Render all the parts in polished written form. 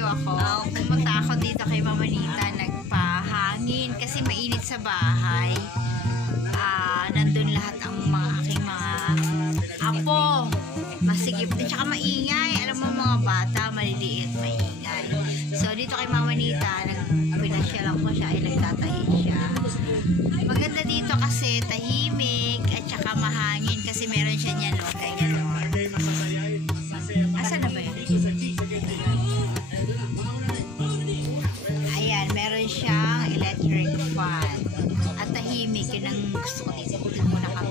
video ako. Pumunta ako dito kay Mama Nita, nagpahangin kasi mainit sa bahay. Nandun lahat ang mga aking mga apo. Masigip din, tsaka maingay. Alam mo mga bata, maliliit, maingay. So dito kay Mama Nita, pinasyalan ko siya, ay nagtatahi siya. Maganda dito kasi tahimik at saka mahangin kasi meron siya niyan, no? Kaya asan na ba yun? Ayan, meron siyang electric fan. At tahimik, yun ang gusto ko dito.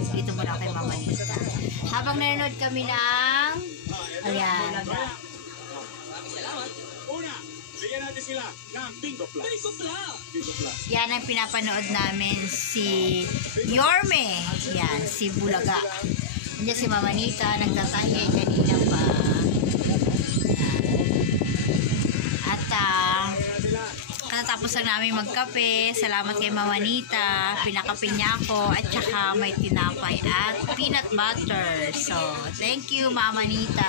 Dito muna kay Mama Nita. Habang nanonood kami ng ayan. Bigyan natin sila ng Bingo Plus. Yan ang pinapanood namin si Yorme. Yan, si Bulaga. Nandiyan si Mama Nita, nagtatahi kanina pa. At katapos lang namin magkape. Salamat kay Mama Nita. Pinakape niya ako at saka may tinapay at peanut butter. So, thank you Mama Nita.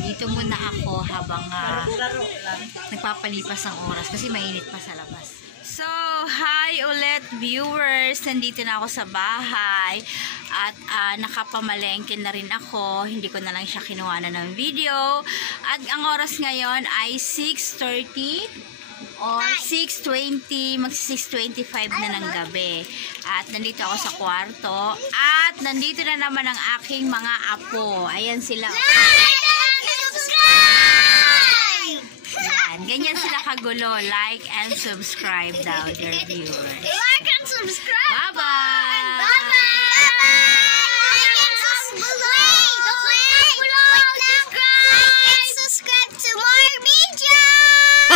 Dito muna ako habang nagpapalipas ang oras kasi mainit pa sa labas. So, hi ulit viewers! Nandito na ako sa bahay at nakapamalengke na rin ako. Hindi ko na lang siya kinuha na ng video. At ang oras ngayon ay 6:30 or 6:20, mag-6:25 na ng gabi. At nandito ako sa kwarto at nandito na naman ang aking mga apo. Ayan sila. Yan, ganyan sila kagulo. Like and subscribe daw, dear viewers. Like and subscribe. Bye-bye! Like and subscribe. Like and subscribe to more videos.